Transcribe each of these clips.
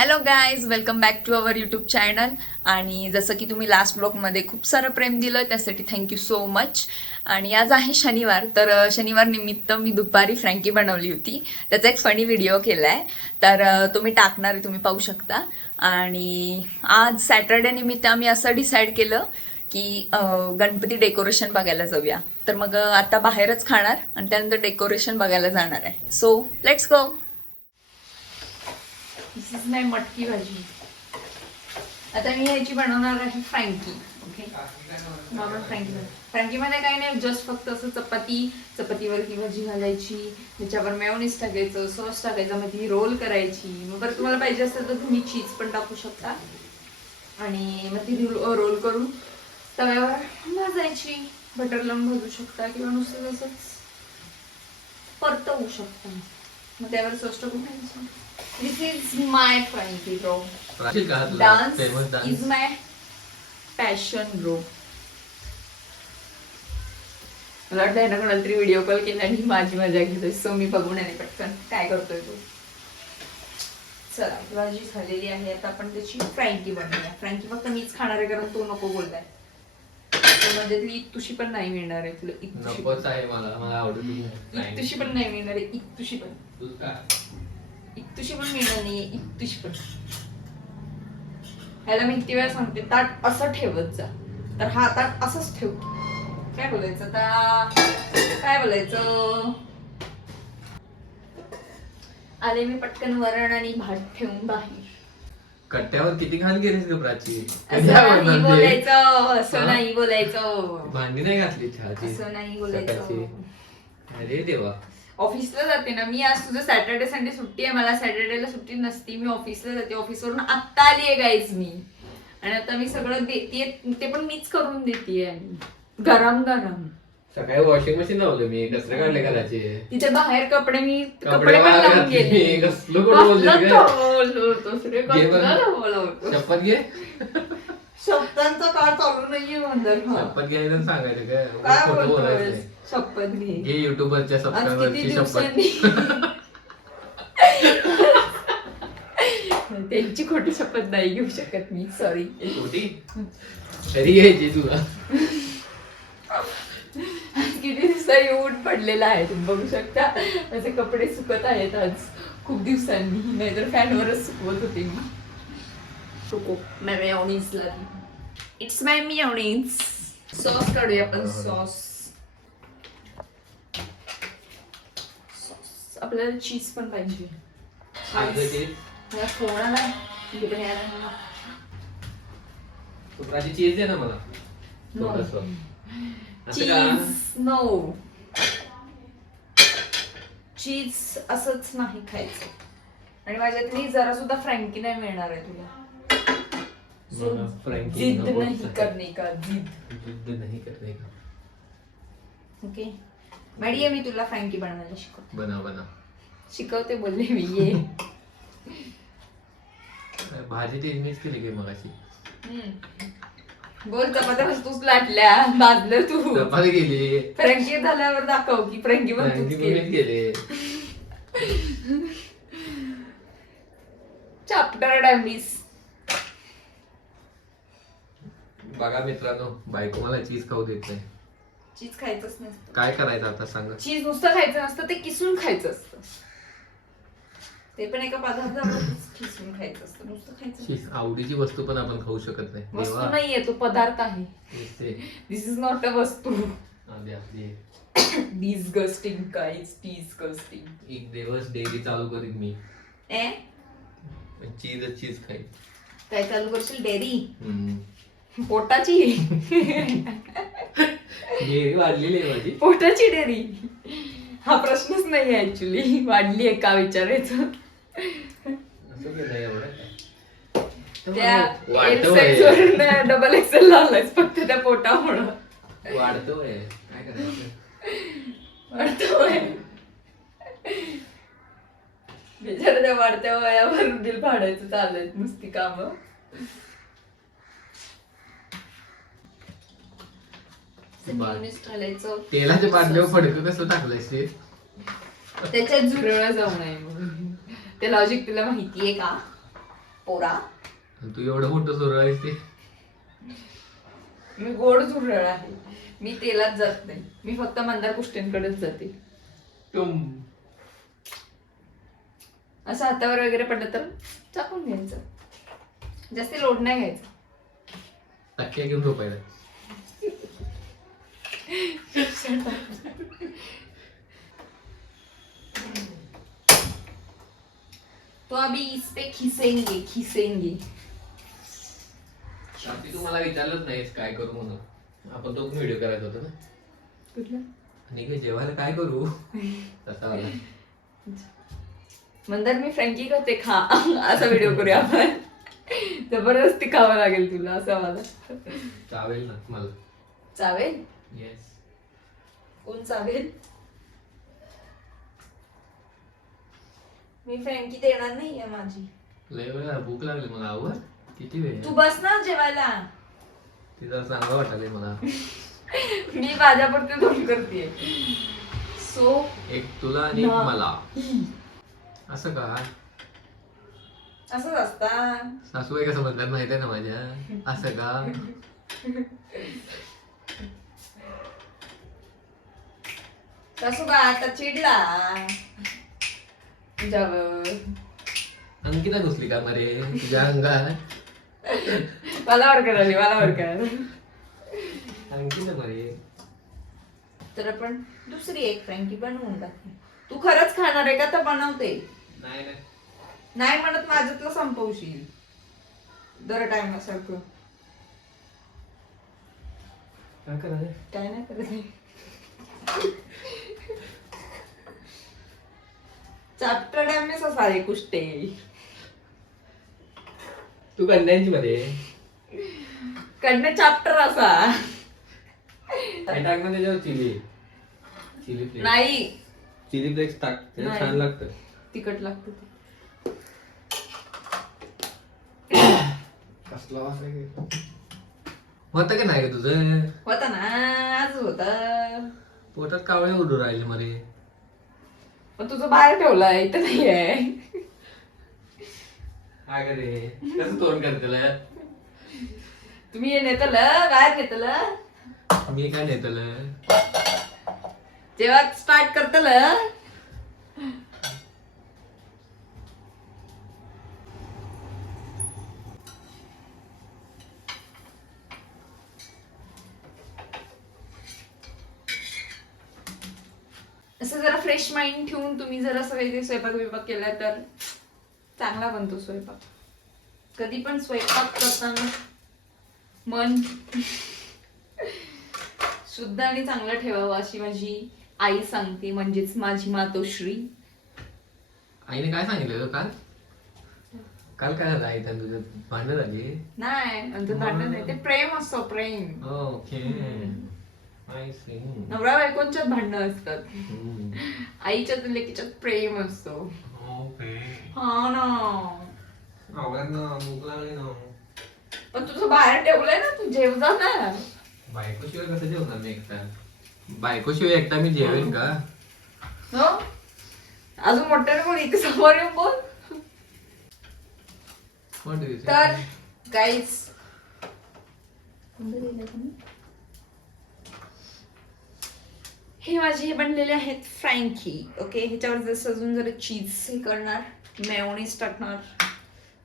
Hello guys, welcome back to our YouTube channel. आणि जसं की तुम्ही लास्ट ब्लॉगमध्ये खूप सारं प्रेम दिलं, त्यासाठी थँक्यू सो मच. आणि आज आहे शनिवार, तर शनिवार निमित्त मी दुपारी फ्रँकी बनवली होती. त्याचा एक फनी व्हिडिओ केला आहे, तर तुम्ही टाकणार आहे, तुम्ही पाहू शकता. आणि आज सॅटर्डे निमित्त आम्ही असं डिसाईड केलं की गणपती डेकोरेशन बघायला जाऊया. तर मग आता बाहेरच खाणार आणि त्यानंतर डेकोरेशन बघायला जाणार आहे. So let's go. This is my matki bhaji. आता मी ह्याची बनवणार आहे फ्रँकी. ओके, नॉर्मल फ्रँकी मध्ये काही नाही, जस्ट फक्त असं चपातीवर ही भाजी घालायची, त्याच्यावर मेयोनीज टाकायचं, सॉस टाकायचं, मग ती रोल करायची. मग बरं तुम्हाला पाहिजे असेल तर तुम्ही चीज पण टाकू शकता. आणि मग ती रोल करून तव्यावर भाजायची. बटर लावून भाजू शकता किंवा नुसतं असंच परतवू शकता. मग त्यावर सॉस टाकून खायचं. This is my Frankie bro. Dance is my passion bro. मला वाटतं ना कोणाला तरी व्हिडिओ कॉल केला आणि माझी मजा घेतोय. सो मी बघून आले पटकन काय करतोय तू. चला, भाजी झालेली आहे. आता आपण त्याची फ्रँकी बनवूया. फ्रँकी फक्त मीच खाणार आहे, कारण तो नको बोललाय. त्याच्यातली इतुशी पण नाही मिळणार आहे तुला. नकोच आहे मला आवडत नाही. इतुशी पण नाही मिळणार आहे. इतुशी पण मिळणार नाहीये. इतुशी पण. ह्याला मी किती वेळा सांगते, ताट असं ठेवत जा. तर हा ताट असंच ठेव. काय बोलायचं आता, काय बोलायचं. आले मी पटकन वरण आणि भात ठेवून बाहेर. कट्ट्यावर किती घाण गेलीस ग प्राची. असं नाही बोलायचं, असं नाही बोलायचं. भांडी नाही घातली चहाची, असं नाही बोलायचं. अरे देवा. ऑफिसला जाते ना मी. आज तुझं सॅटर्डे संडे सुट्टी आहे, मला सॅटर्डेला सुट्टी नसती. मी ऑफिसला जाते. ऑफिसवरून आत्ता आली आहे गाईज मी. आणि आता मी सगळं देते, ते पण मीच करून देते. गरम गरम. सकाळी वॉशिंग मशीन लावलं मी. कचरे काढले घराचे. तिथे बाहेर कपडे पण लावून गेले. शपथ घे. शब्दांचा काळ चालू नाहीये म्हणलं. शपथ घ्यायला सांगायचं काय खोटं बोलायचं नाही. शपथ घे युट्यूबरच्या सबस्क्रायबरची शपथ. त्यांची खोटी शपथ नाही घेऊ शकत मी. सॉरी. खोटी तरी घ्यायची तुला. किती दिवसांनी ऊन पडलेला आहे, तुम्ही बघू शकता. माझे कपडे सुकत आहेत आज खूप दिवसांनी, नाहीतर फॅनवरच सुकवत होते मी. सुको मेयोनीजला. It's my mayonnaise. सॉस काढूया आपण. सॉस आपल्याला चीज पण पाहिजे. चीज दे ना मला. नो, चीज असंच नाही खायचं. आणि माझ्यातली जरा सुद्धा फ्रँकी नाही मिळणार आहे तुला. जिद्द नाही करणे का. जिद्द नाही करणे का. ओके मॅडी, मी तुला फ्रँकी बनवायला शिकवते. बनव शिकवते बोलले मी. ये भाजी ते मीच केली की मगाशी. बोल. चपात्या तूच लाटल्या, भाजलं तू. चपाती गेली. फ्रँकी झाल्यावर दाखव की फ्रँकी पण तूच केली. चॅप्टर डॅमिस. बघा मित्रांनो, बायको मला चीज खाऊ देत नाही. चीज खायचंच नसतं. काय करायचं आता सांगा. चीज नुसतं खायचं नसतं, ते किसून खायचं असतं. ते पण एका पदार्थावर किसून खायचं असतं, नुसतं खायचं. आवडीची वस्तू पण आपण खाऊ शकत नाही. वस्तू नाहीये, तो पदार्थ आहे. दिस इज नॉट अ वस्तू. Disgusting guys, disgusting. एक दिवस डेअरी चालू करीन मी. चीज खाईन. काय चालू करशील? डेअरी पोटाची. डेअरी वाढलेली आहे माझी. पोटाची डेअरी हा प्रश्नच नाही ऍक्च्युली. वाढली आहे का विचारायचं. त्या एल साईज वरून डबल एक्सेल लावलायच फक्त त्या पोटामुळं. वाढतोय काय करायचं. वाढतोय बिचारा. त्या वाढत्या वयावर दिल फाडायचं चाललंय नुसती कामं. तेलाच्या बाटलीवर फडकं कसं टाकलंयस ते. त्याच्यात झुरळ जाऊ नये म्हणून. ते लॉजिक तुला माहितीये का? पोरा. तू एवढं मोठं सुरू आहेस ते. मी गोड झुरळ आहे. मी तेलात जात नाही. मी फक्त मंदार कुष्टेंकडेच जाते. असं हातावर वगैरे पडलं तर चाकून घ्यायचं. जास्त लोड नाही घ्यायचं. टक्क्या घेऊन झोपायला. तो अभी इस पे खिसेंगे. शांती तू मला विचारलंच नाहीस काय करू म्हणून. आपण तो व्हिडिओ करायचा होता ना. कुठला? आणि काय जेवायला काय करू तसा वाला. मंदार मी फ्रँकी करते खा असा व्हिडिओ करूया आपण. जबरदस्ती खावं लागेल तुला असं मला. चावेल ना मला. चावेल? येस. कोण चावेल? मी फ्रँकी देणार नाहीये माझी. लय वेळा भूक लागली मला. आवर किती वेळ. तू बस ना जेवायला. तिथं चांगलं वाटायलंय मला. मी माझ्यापुरते दोन करते. सो एक तुला आणि एक मला. असं का. असंच असतं. सासूबाई कसं म्हणतात माहिती आहे ना माझ्या. असं का. कसं का आता चिडला तुझ्यावर. अंकिता घुसली का मरे तुझ्या अंगात. मला वर करायला मला वर कर. अंकिता मरे. तर आपण दुसरी एक फ्रँकी बनवून टाकू. तू खरंच खाणार आहे का तर बनवते. नाही नाही. नाही म्हणत माझ्यातलं संपवशील दर टायमासारखं. काय करायचं. काय नाही करत. चॅप्टर डॅमेज असा आहे कुष्टे. तू कन्यांची मध्ये कडनं चॅप्टर असा. काय टाक ना त्याच्यावर चिली. Chilli flakes. नाही चिली फ्लेक्स टाक. ते नाही. छान लागतं. तिखट लागतं ते. कसला वास आहे. होतं का नाही ग तुझं. होता ना आज होता. पोटात कावळे उडू राहिले मरे. पण तुझं बाहेर ठेवलंय इथं नाही आहे. काय करे कसं तोंड करतेला. तुम्ही हे नेतलं बाहेर नेतलं. मी काय नेतलं. जेव्हा स्टार्ट करतलं असं जरा फ्रेश माइंड ठेवून तुम्ही जर असं वेगळे स्वयंपाक केला तर चांगला बनतो स्वयंपाक. कधी पण स्वयंपाक करताना मन शुद्ध आणि चांगलं ठेवावं अशी माझी आई सांगते. म्हणजेच माझी मातोश्री. आईने काय सांगितलं काल. काल काय झालं आई तुझं भांडण झाली. नाही नंतर भांडण नाही ते प्रेम असतो प्रेम. ओके. नवरा बायकोंच्यात भांडणं असतात. आईच्यात लेकीच्यात प्रेम असतो. ओके. हा ना. भूक लागली ना. पण तुझं बाहेर ठेवलंय ना तू जेव जा ना. बायकोशिवाय कसं जेवणार मी एकटा. बायकोशिवाय एकटा मी जेवेन का. हो अजून मोठ्याने बोल इथे समोर येऊन बोल. तर गाईज हे माझे हे बनलेले आहेत फ्रँकी. ओके ह्याच्यावर जसं अजून जरा चीज हे करणार. मेयोनीज टाकणार.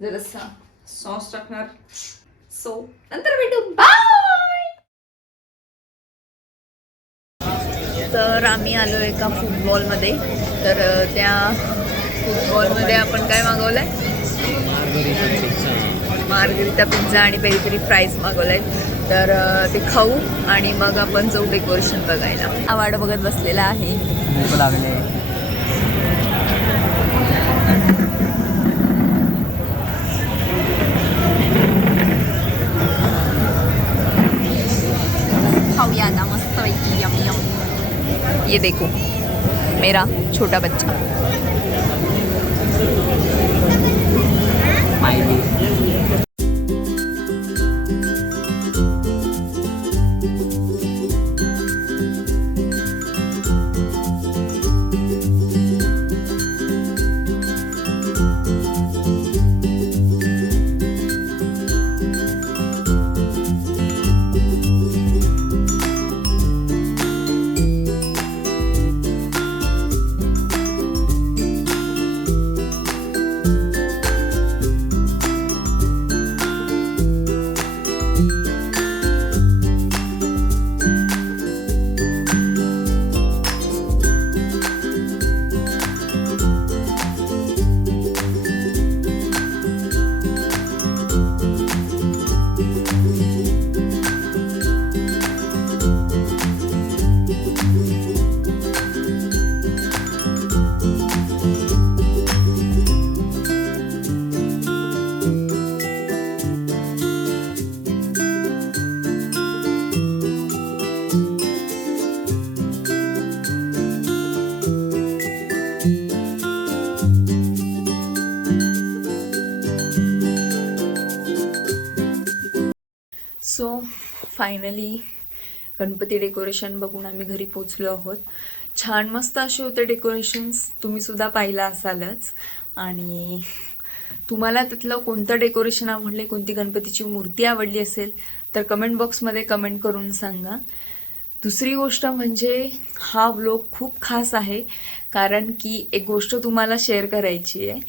जरासा सॉस टाकणार. सो नंतर भेटू. बाय. तर आम्ही आलो एका फुटबॉलमध्ये. तर त्या फुटबॉलमध्ये आपण काय मागवलंय. मार्गरिटा पिझ्झा आणि पेरी पेरी फ्राईज मागवलाय. तर ते खाऊ आणि मग आपण जाऊ डेकोरेशन बघायला. हा वाट बघत बसलेला आहे. भूक लागले. खाऊया ना मस्त पैकी. Yum yum. ये देखो मेरा छोटा बच्चा. सो फायनली गणपती डेकोरेशन बघून आम्ही घरी पोचलो आहोत. छान मस्त असे होते डेकोरेशन्स, तुम्ही सुद्धा पाहिला असालच. आणि तुम्हाला त्यातलं कोणतं डेकोरेशन आवडले, कोणती गणपतीची मूर्ती आवडली असेल तर कमेंट बॉक्समध्ये कमेंट करून सांगा. दुसरी गोष्ट म्हणजे हा व्लॉग खूप खास आहे, कारण की एक गोष्ट तुम्हाला शेअर करायची आहे.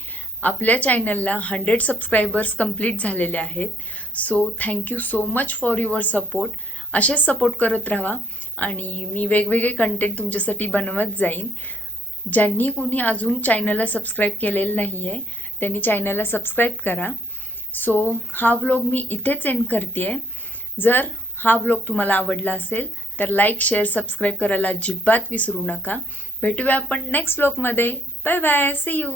आपल्या चॅनलला 100 सबस्क्रायबर्स कंप्लीट झालेले आहेत. So thank you so much for your support. असेच सपोर्ट करत राहा आणि मी वेगवेगळे कंटेंट तुमच्यासाठी बनवत जाईन. ज्यांनी कोणी अजून चॅनलला सबस्क्राईब केलेलं नाही आहे त्यांनी चॅनलला सबस्क्राईब करा. सो हा व्लॉग मी इथेच एंड करते. जर हा व्लॉग तुम्हाला आवडला असेल तर लाईक, शेअर, सबस्क्राईब करायला अजिबात विसरू नका. भेटूया आपण नेक्स्ट व्लॉगमध्ये. Bye bye, see you.